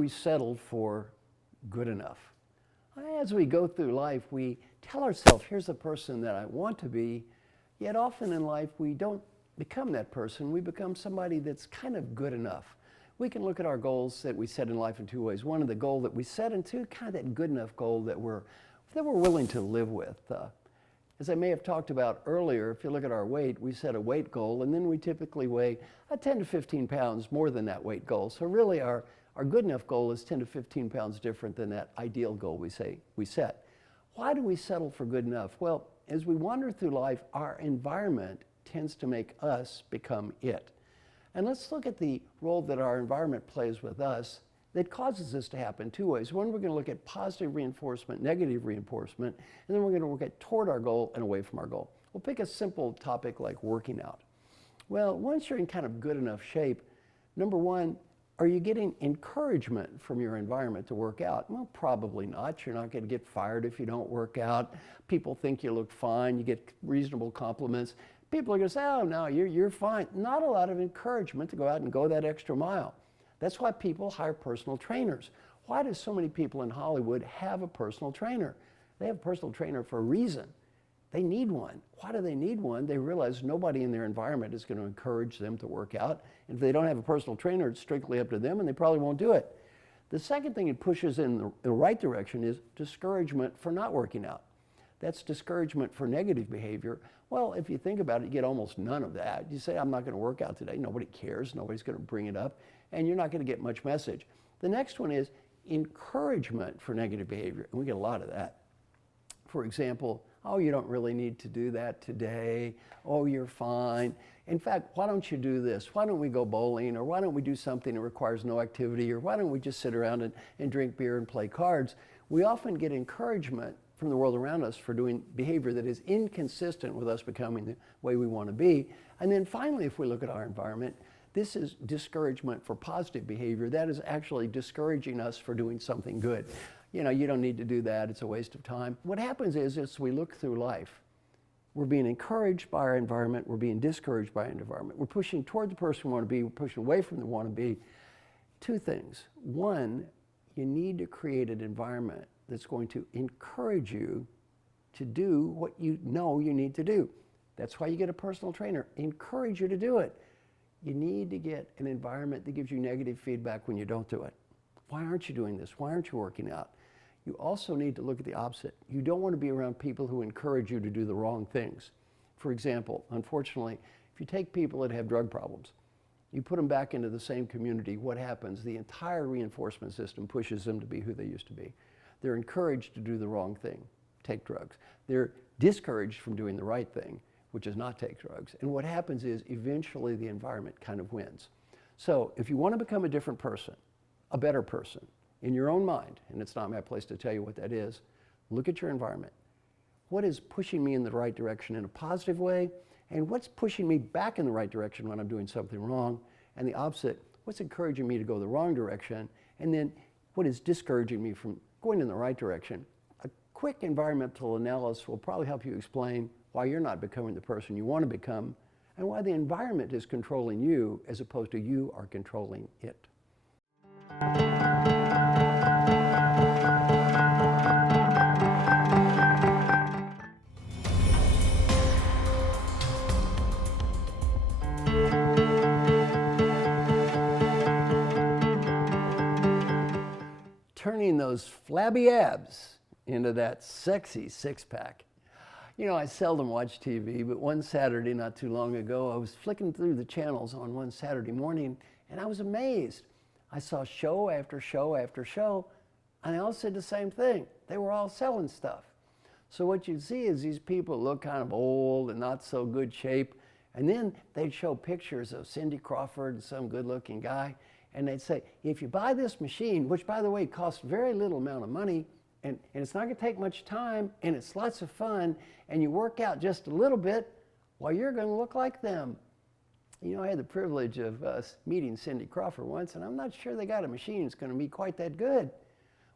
we settle for good enough? As we go through life, we tell ourselves, here's the person that I want to be, yet often in life we don't become that person. We become somebody that's kind of good enough. We can look at our goals that we set in life in two ways. One, the goal that we set, and two, kind of that good enough goal that we're willing to live with. As I may have talked about earlier, if you look at our weight, we set a weight goal, and then we typically weigh 10 to 15 pounds more than that weight goal. So really our good enough goal is 10 to 15 pounds different than that ideal goal we set. Why do we settle for good enough? Well, as we wander through life, our environment tends to make us become it. And let's look at the role that our environment plays with us that causes this to happen two ways. One, we're going to look at positive reinforcement, negative reinforcement, and then we're going to look at toward our goal and away from our goal. We'll pick a simple topic like working out. Well, once you're in kind of good enough shape, number one, are you getting encouragement from your environment to work out? Well, probably not. You're not going to get fired if you don't work out. People think you look fine. You get reasonable compliments. People are going to say, oh, no, you're fine. Not a lot of encouragement to go out and go that extra mile. That's why people hire personal trainers. Why do so many people in Hollywood have a personal trainer? They have a personal trainer for a reason. They need one. Why do they need one? They realize nobody in their environment is going to encourage them to work out. And if they don't have a personal trainer, it's strictly up to them, and they probably won't do it. The second thing it pushes in the right direction is discouragement for not working out. That's discouragement for negative behavior. Well, if you think about it, you get almost none of that. You say, I'm not going to work out today. Nobody cares. Nobody's going to bring it up, and you're not going to get much message. The next one is encouragement for negative behavior, and we get a lot of that. For example, oh, you don't really need to do that today. Oh, you're fine. In fact, why don't you do this? Why don't we go bowling? Or why don't we do something that requires no activity? Or why don't we just sit around and drink beer and play cards? We often get encouragement from the world around us for doing behavior that is inconsistent with us becoming the way we want to be. And then finally, if we look at our environment, this is discouragement for positive behavior. That is actually discouraging us for doing something good. You know, you don't need to do that. It's a waste of time. What happens is, as we look through life, we're being encouraged by our environment. We're being discouraged by our environment. We're pushing toward the person we want to be. We're pushing away from the want to be. Two things. One, you need to create an environment that's going to encourage you to do what you know you need to do. That's why you get a personal trainer. Encourage you to do it. You need to get an environment that gives you negative feedback when you don't do it. Why aren't you doing this? Why aren't you working out? You also need to look at the opposite. You don't want to be around people who encourage you to do the wrong things. For example, unfortunately, if you take people that have drug problems, you put them back into the same community, what happens? The entire reinforcement system pushes them to be who they used to be. They're encouraged to do the wrong thing, take drugs. They're discouraged from doing the right thing, which is not take drugs. And what happens is eventually the environment kind of wins. So if you want to become a different person, a better person, in your own mind, and it's not my place to tell you what that is, look at your environment. What is pushing me in the right direction in a positive way? And what's pushing me back in the right direction when I'm doing something wrong? And the opposite, what's encouraging me to go the wrong direction? And then what is discouraging me from going in the right direction? A quick environmental analysis will probably help you explain why you're not becoming the person you want to become and why the environment is controlling you as opposed to you are controlling it. Turning those flabby abs into that sexy six-pack. You know, I seldom watch TV, but one Saturday not too long ago, I was flicking through the channels on one Saturday morning, and I was amazed. I saw show after show after show, and they all said the same thing. They were all selling stuff. So what you'd see is these people look kind of old and not so good shape, and then they'd show pictures of Cindy Crawford and some good-looking guy, and they'd say, if you buy this machine, which by the way costs very little amount of money, and it's not going to take much time, and it's lots of fun, and you work out just a little bit, well, you're going to look like them. You know, I had the privilege of meeting Cindy Crawford once, and I'm not sure they got a machine that's going to be quite that good.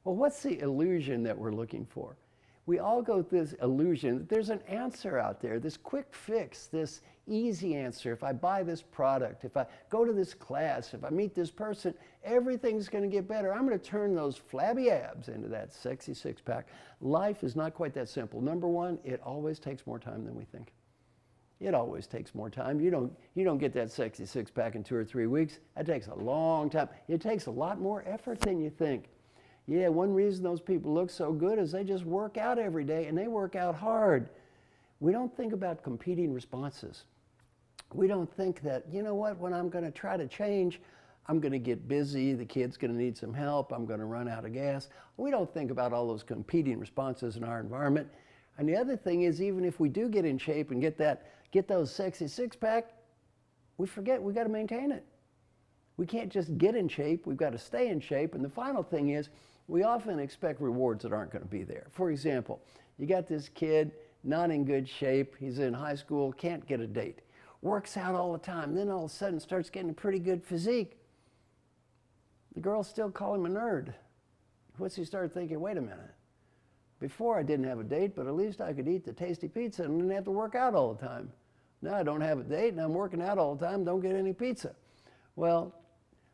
Well, what's the illusion that we're looking for? We all go through this illusion that there's an answer out there, this quick fix, this easy answer. If I buy this product, if I go to this class, if I meet this person, everything's going to get better. I'm going to turn those flabby abs into that sexy six-pack. Life is not quite that simple. Number one, it always takes more time than we think. It always takes more time. You don't get that sexy six-pack in 2 or 3 weeks. That takes a long time. It takes a lot more effort than you think. Yeah, one reason those people look so good is they just work out every day, and they work out hard. We don't think about competing responses. We don't think that, you know what, when I'm going to try to change, I'm going to get busy, the kid's going to need some help, I'm going to run out of gas. We don't think about all those competing responses in our environment. And the other thing is, even if we do get in shape and get those sexy six-pack, we forget we got to maintain it. We can't just get in shape, we've got to stay in shape. And the final thing is, we often expect rewards that aren't going to be there. For example, you got this kid, not in good shape, he's in high school, can't get a date, works out all the time, then all of a sudden starts getting a pretty good physique. The girls still call him a nerd. Once he started thinking, wait a minute, before I didn't have a date, but at least I could eat the tasty pizza and didn't have to work out all the time. Now I don't have a date and I'm working out all the time, don't get any pizza. Well,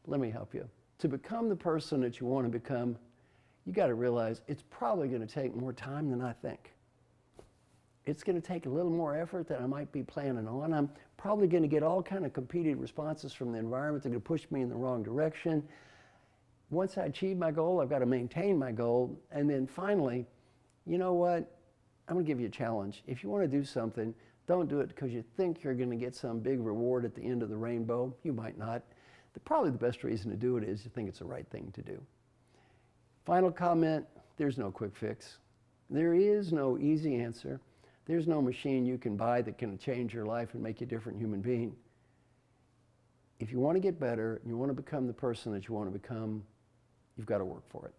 let me help you. To become the person that you want to become, you got to realize it's probably going to take more time than I think. It's going to take a little more effort than I might be planning on. I'm probably going to get all kind of competing responses from the environment that are going to push me in the wrong direction. Once I achieve my goal, I've got to maintain my goal. And then finally, you know what? I'm going to give you a challenge. If you want to do something, don't do it because you think you're going to get some big reward at the end of the rainbow. You might not. Probably the best reason to do it is you think it's the right thing to do. Final comment, there's no quick fix. There is no easy answer. There's no machine you can buy that can change your life and make you a different human being. If you want to get better, you want to become the person that you want to become, you've got to work for it.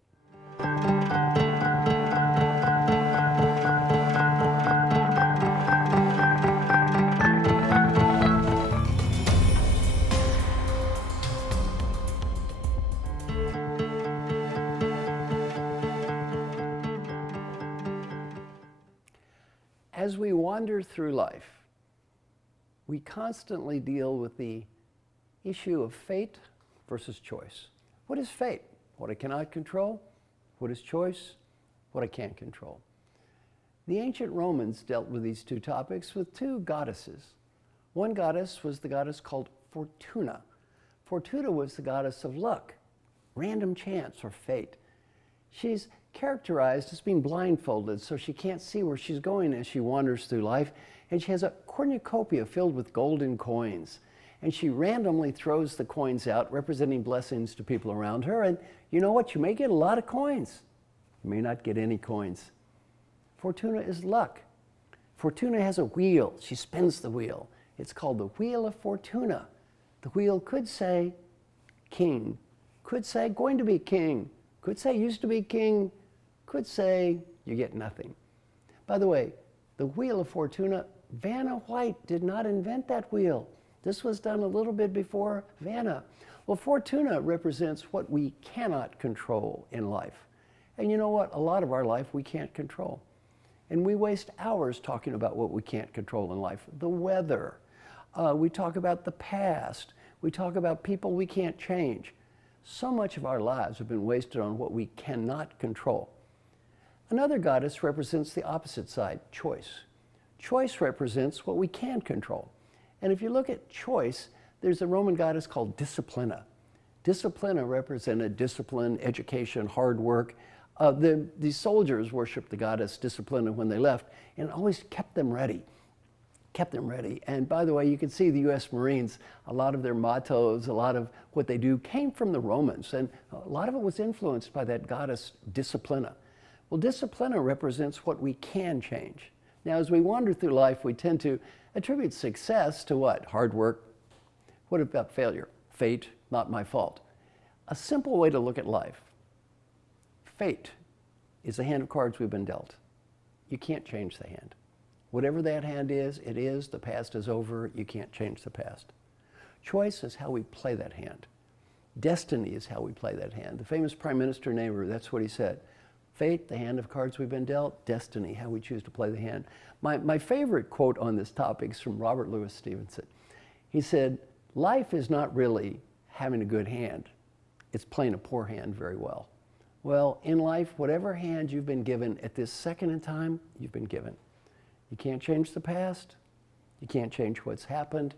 As we wander through life, we constantly deal with the issue of fate versus choice. What is fate? What I cannot control. What is choice? What I can control. The ancient Romans dealt with these two topics with two goddesses. One goddess was the goddess called Fortuna. Fortuna was the goddess of luck, random chance, or fate. She's characterized as being blindfolded, so she can't see where she's going as she wanders through life, and she has a cornucopia filled with golden coins, and she randomly throws the coins out, representing blessings to people around her. And you know what? You may get a lot of coins, you may not get any coins. Fortuna is luck. Fortuna has a wheel. She spins the wheel. It's called the Wheel of Fortuna. The wheel could say king, could say going to be king, could say used to be king, could say you get nothing. By the way, the Wheel of Fortuna, Vanna White did not invent that wheel. This was done a little bit before Vanna. Well, Fortuna represents what we cannot control in life. And you know what? A lot of our life we can't control. And we waste hours talking about what we can't control in life. The weather. We talk about the past. We talk about people we can't change. So much of our lives have been wasted on what we cannot control. Another goddess represents the opposite side, choice. Choice represents what we can control. And if you look at choice, there's a Roman goddess called Disciplina. Disciplina represented discipline, education, hard work. The soldiers worshiped the goddess Disciplina when they left, and always kept them ready. Kept them ready. And by the way, you can see the U.S. Marines, a lot of their mottos, a lot of what they do came from the Romans, and a lot of it was influenced by that goddess Disciplina. Well, Disciplina represents what we can change. Now, as we wander through life, we tend to attribute success to what? Hard work. What about failure? Fate, not my fault. A simple way to look at life. Fate is the hand of cards we've been dealt. You can't change the hand. Whatever that hand is, it is. The past is over. You can't change the past. Choice is how we play that hand. Destiny is how we play that hand. The famous Prime Minister Nehru, that's what he said. Fate, the hand of cards we've been dealt. Destiny, how we choose to play the hand. My favorite quote on this topic is from Robert Louis Stevenson. He said, life is not really having a good hand. It's playing a poor hand very well. Well, in life, whatever hand you've been given at this second in time, you've been given. You can't change the past. You can't change what's happened.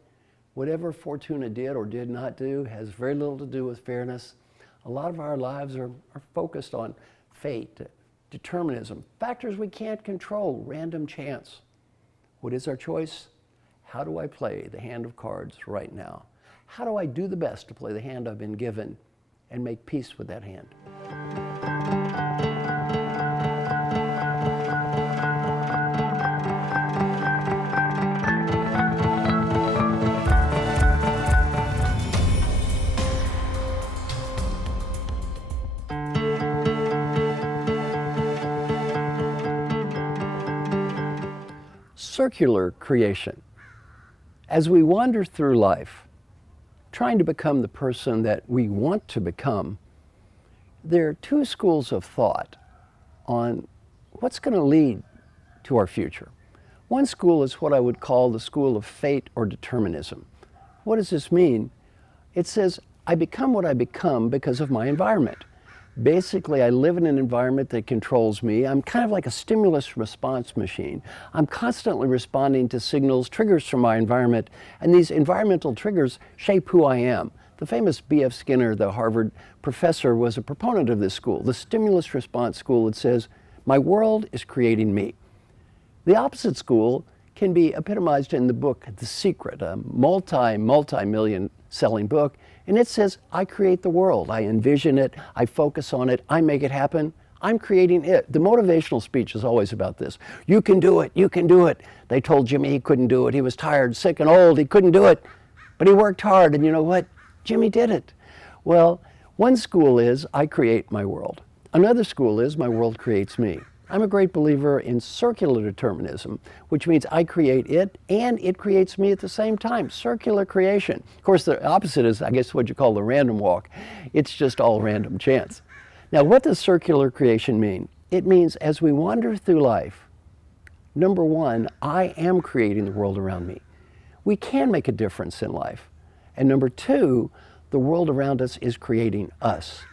Whatever Fortuna did or did not do has very little to do with fairness. A lot of our lives are focused on fate, determinism, factors we can't control, random chance. What is our choice? How do I play the hand of cards right now? How do I do the best to play the hand I've been given and make peace with that hand? Circular creation. As we wander through life, trying to become the person that we want to become, there are two schools of thought on what's going to lead to our future. One school is what I would call the school of fate or determinism. What does this mean? It says, I become what I become because of my environment. Basically, I live in an environment that controls me. I'm kind of like a stimulus response machine. I'm constantly responding to signals, triggers from my environment, and these environmental triggers shape who I am. The famous B.F. Skinner, the Harvard professor, was a proponent of this school, the stimulus response school that says, my world is creating me. The opposite school can be epitomized in the book The Secret, a multi-million selling book. And it says, I create the world. I envision it. I focus on it. I make it happen. I'm creating it. The motivational speech is always about this. You can do it. You can do it. They told Jimmy he couldn't do it. He was tired, sick, and old. He couldn't do it. But he worked hard. And you know what? Jimmy did it. Well, one school is, I create my world. Another school is, my world creates me. I'm a great believer in circular determinism, which means I create it and it creates me at the same time. Circular creation. Of course, the opposite is, I guess, what you call the random walk. It's just all random chance. Now, what does circular creation mean? It means as we wander through life, number one, I am creating the world around me. We can make a difference in life. And number two, the world around us is creating us.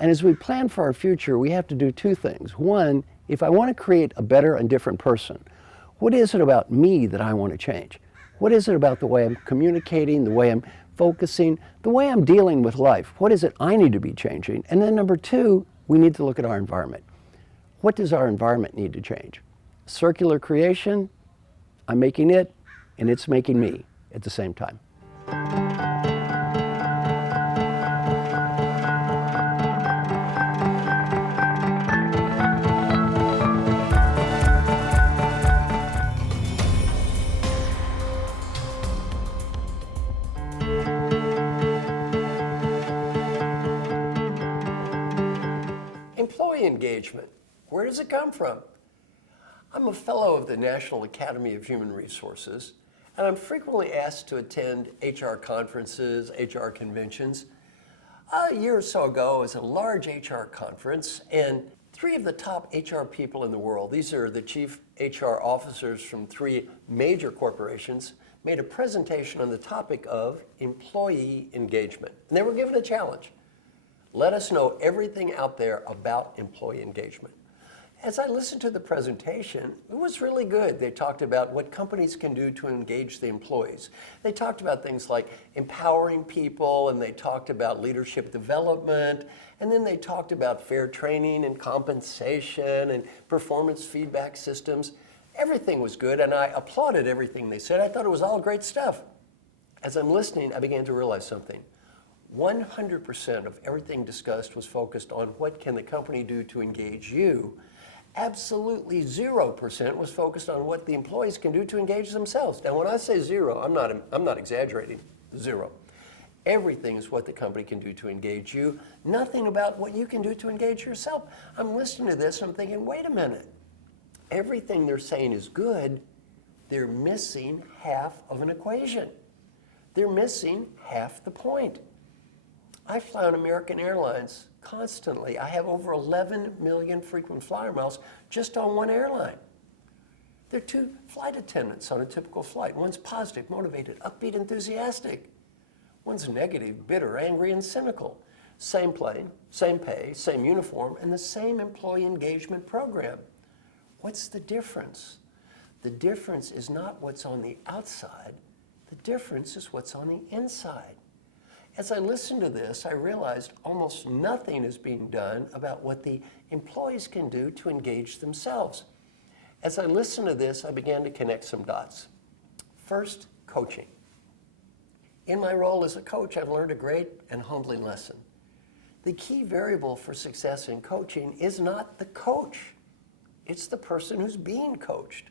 And as we plan for our future, we have to do two things. One, if I want to create a better and different person, what is it about me that I want to change? What is it about the way I'm communicating, the way I'm focusing, the way I'm dealing with life? What is it I need to be changing? And then number two, we need to look at our environment. What does our environment need to change? Circular creation, I'm making it, and it's making me at the same time. Employee engagement. Where does it come from? I'm a fellow of the National Academy of Human Resources, and I'm frequently asked to attend HR conferences, HR conventions. A year or so ago, I was at a large HR conference, and three of the top HR people in the world, these are the chief HR officers from three major corporations, made a presentation on the topic of employee engagement. And they were given a challenge. Let us know everything out there about employee engagement. As I listened to the presentation, it was really good. They talked about what companies can do to engage the employees. They talked about things like empowering people, and they talked about leadership development, and then they talked about fair training and compensation and performance feedback systems. Everything was good, and I applauded everything they said. I thought it was all great stuff. As I'm listening, I began to realize something. 100% of everything discussed was focused on what can the company do to engage you. Absolutely 0% was focused on what the employees can do to engage themselves. Now, when I say zero, I'm not exaggerating. Zero. Everything is what the company can do to engage you. Nothing about what you can do to engage yourself. I'm listening to this and I'm thinking, wait a minute. Everything they're saying is good. They're missing half of an equation. They're missing half the point. I fly on American Airlines constantly. I have over 11 million frequent flyer miles just on one airline. There are 2 flight attendants on a typical flight. One's positive, motivated, upbeat, enthusiastic. One's negative, bitter, angry, and cynical. Same plane, same pay, same uniform, and the same employee engagement program. What's the difference? The difference is not what's on the outside. The difference is what's on the inside. As I listened to this, I realized almost nothing is being done about what the employees can do to engage themselves. As I listened to this, I began to connect some dots. First, coaching. In my role as a coach, I've learned a great and humbling lesson. The key variable for success in coaching is not the coach. It's the person who's being coached.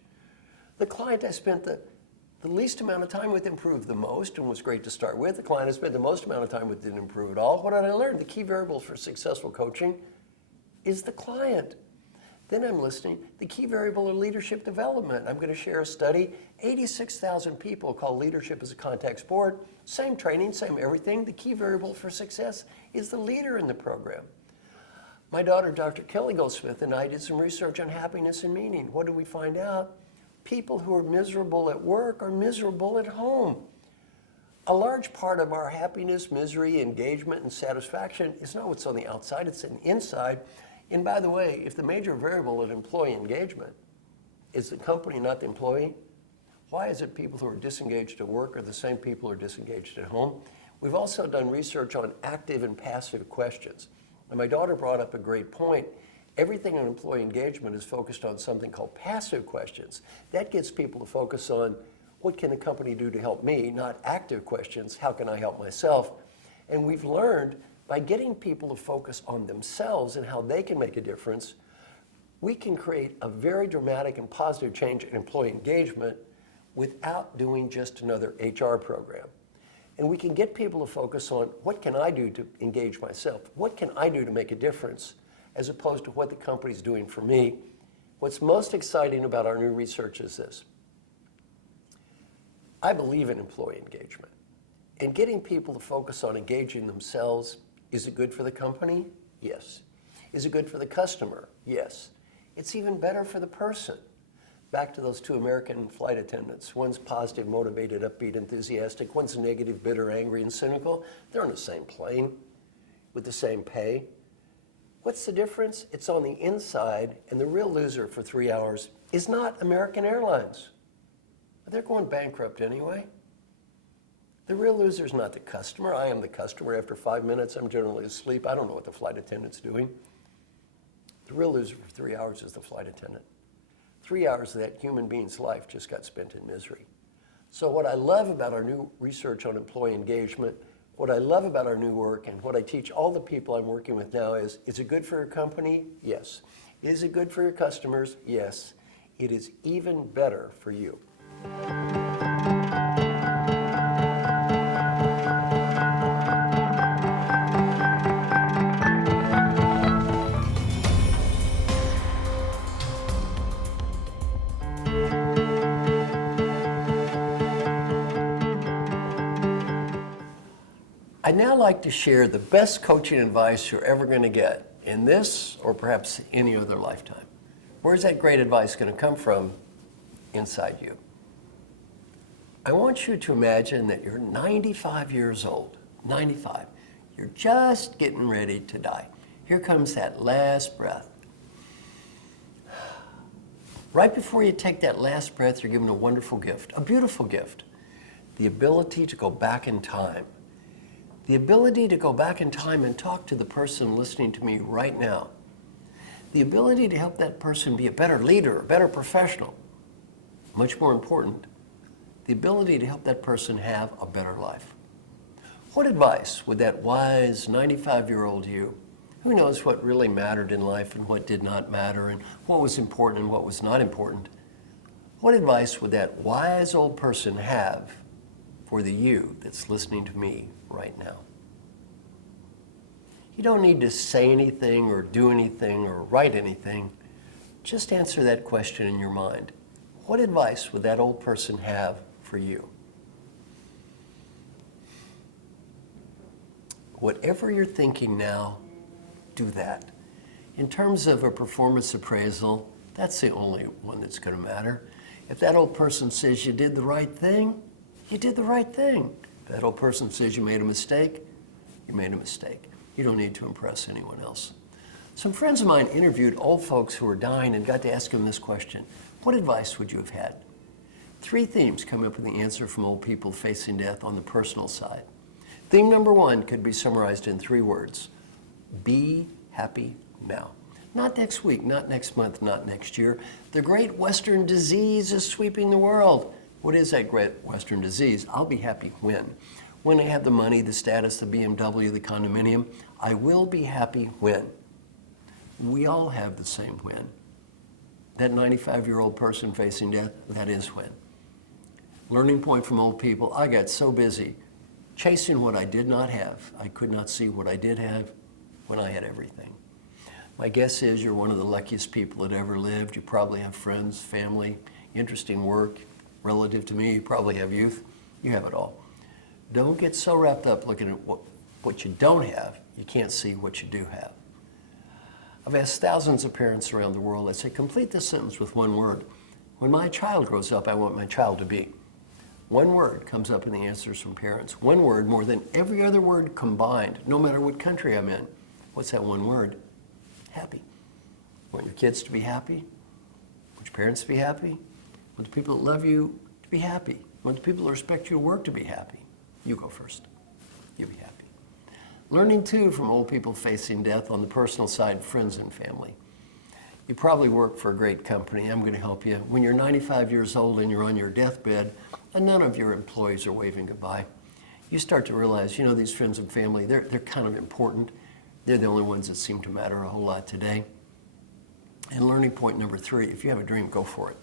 The client I spent the least amount of time with improved the most and was great to start with. The client I spent the most amount of time with didn't improve at all. What did I learn? The key variable for successful coaching is the client. Then I'm listening. The key variable of leadership development. I'm going to share a study. 86,000 people call leadership as a contact sport. Same training, same everything. The key variable for success is the leader in the program. My daughter, Dr. Kelly Goldsmith, and I did some research on happiness and meaning. What did we find out? People who are miserable at work are miserable at home. A large part of our happiness, misery, engagement, and satisfaction is not what's on the outside, it's an inside. And by the way, if the major variable in employee engagement is the company, not the employee, why is it people who are disengaged at work are the same people who are disengaged at home? We've also done research on active and passive questions. And my daughter brought up a great point. Everything in employee engagement is focused on something called passive questions. That gets people to focus on what can the company do to help me, not active questions, how can I help myself? And we've learned by getting people to focus on themselves and how they can make a difference, we can create a very dramatic and positive change in employee engagement without doing just another HR program. And we can get people to focus on what can I do to engage myself? What can I do to make a difference? As opposed to what the company's doing for me. What's most exciting about our new research is this. I believe in employee engagement. And getting people to focus on engaging themselves, is it good for the company? Yes. Is it good for the customer? Yes. It's even better for the person. Back to those 2 American flight attendants. One's positive, motivated, upbeat, enthusiastic. One's negative, bitter, angry, and cynical. They're on the same plane with the same pay. What's the difference? It's on the inside, and the real loser for 3 hours is not American Airlines. They're going bankrupt anyway. The real loser is not the customer. I am the customer. After 5 minutes, I'm generally asleep. I don't know what the flight attendant's doing. The real loser for 3 hours is the flight attendant. 3 hours of that human being's life just got spent in misery. So what I love about our new research on employee engagement, what I love about our new work, and what I teach all the people I'm working with now is it good for your company? Yes. Is it good for your customers? Yes. It is even better for you. I'd now like to share the best coaching advice you're ever going to get in this or perhaps any other lifetime. Where's that great advice going to come from? Inside you. I want you to imagine that you're 95 years old. 95. You're just getting ready to die. Here comes that last breath. Right before you take that last breath, you're given a wonderful gift, a beautiful gift. The ability to go back in time. The ability to go back in time and talk to the person listening to me right now. The ability to help that person be a better leader, a better professional. Much more important, the ability to help that person have a better life. What advice would that wise 95-year-old you, who knows what really mattered in life and what did not matter and what was important and what was not important, what advice would that wise old person have for the you that's listening to me right now? You don't need to say anything or do anything or write anything. Just answer that question in your mind. What advice would that old person have for you? Whatever you're thinking now, do that. In terms of a performance appraisal, that's the only one that's going to matter. If that old person says you did the right thing, you did the right thing. If that old person says you made a mistake, you made a mistake. You don't need to impress anyone else. Some friends of mine interviewed old folks who were dying and got to ask them this question: what advice would you have had? 3 themes come up with the answer from old people facing death on the personal side. Theme number 1 could be summarized in 3 words: be happy now. Not next week, not next month, not next year. The great Western disease is sweeping the world. What is that great Western disease? I'll be happy when? When I have the money, the status, the BMW, the condominium. I will be happy when? We all have the same when. That 95-year-old person facing death, that is when. Learning point from old people: I got so busy chasing what I did not have, I could not see what I did have when I had everything. My guess is you're one of the luckiest people that ever lived. You probably have friends, family, interesting work. Relative to me, you probably have youth. You have it all. Don't get so wrapped up looking at what you don't have, you can't see what you do have. I've asked thousands of parents around the world. I say, complete this sentence with one word. When my child grows up, I want my child to be. One word comes up in the answers from parents. One word more than every other word combined, no matter what country I'm in. What's that one word? Happy. Want your kids to be happy? Want your parents to be happy? Want the people that love you to be happy? Want the people that respect you at work to be happy? You go first. You be happy. Learning too from old people facing death on the personal side, friends and family. You probably work for a great company. I'm going to help you. When you're 95 years old and you're on your deathbed and none of your employees are waving goodbye, you start to realize, you know, these friends and family, they're kind of important. They're the only ones that seem to matter a whole lot today. And learning point number 3, if you have a dream, go for it.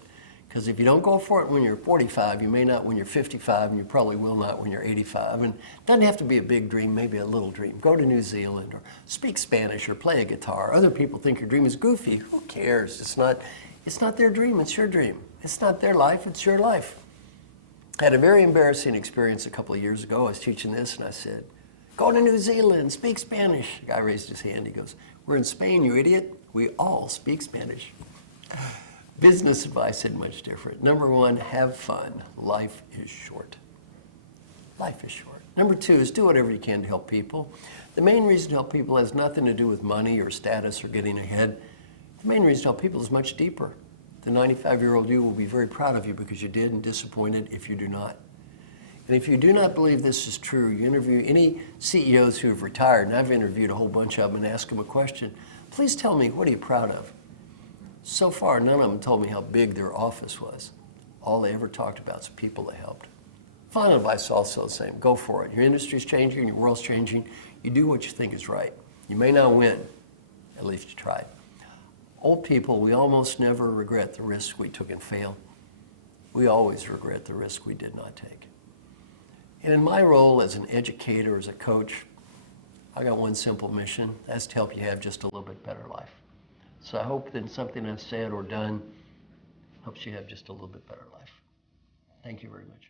Because if you don't go for it when you're 45, you may not when you're 55, and you probably will not when you're 85. And it doesn't have to be a big dream, maybe a little dream. Go to New Zealand or speak Spanish or play a guitar. Other people think your dream is goofy. Who cares? It's not their dream, it's your dream. It's not their life, it's your life. I had a very embarrassing experience a couple of years ago. I was teaching this and I said, go to New Zealand, speak Spanish. The guy raised his hand, he goes, we're in Spain, you idiot. We all speak Spanish. Business advice said much different. Number 1, have fun. Life is short. Life is short. Number 2 is do whatever you can to help people. The main reason to help people has nothing to do with money or status or getting ahead. The main reason to help people is much deeper. The 95-year-old you will be very proud of you because you did, and disappointed if you do not. And if you do not believe this is true, you interview any CEOs who have retired, and I've interviewed a whole bunch of them, and ask them a question. Please tell me, what are you proud of? So far, none of them told me how big their office was. All they ever talked about is the people they helped. Final advice is also the same. Go for it. Your industry's changing, your world's changing. You do what you think is right. You may not win. At least you tried. Old people, we almost never regret the risks we took and failed. We always regret the risk we did not take. And in my role as an educator, as a coach, I got one simple mission. That's to help you have just a little bit better life. So I hope that something I've said or done helps you have just a little bit better life. Thank you very much.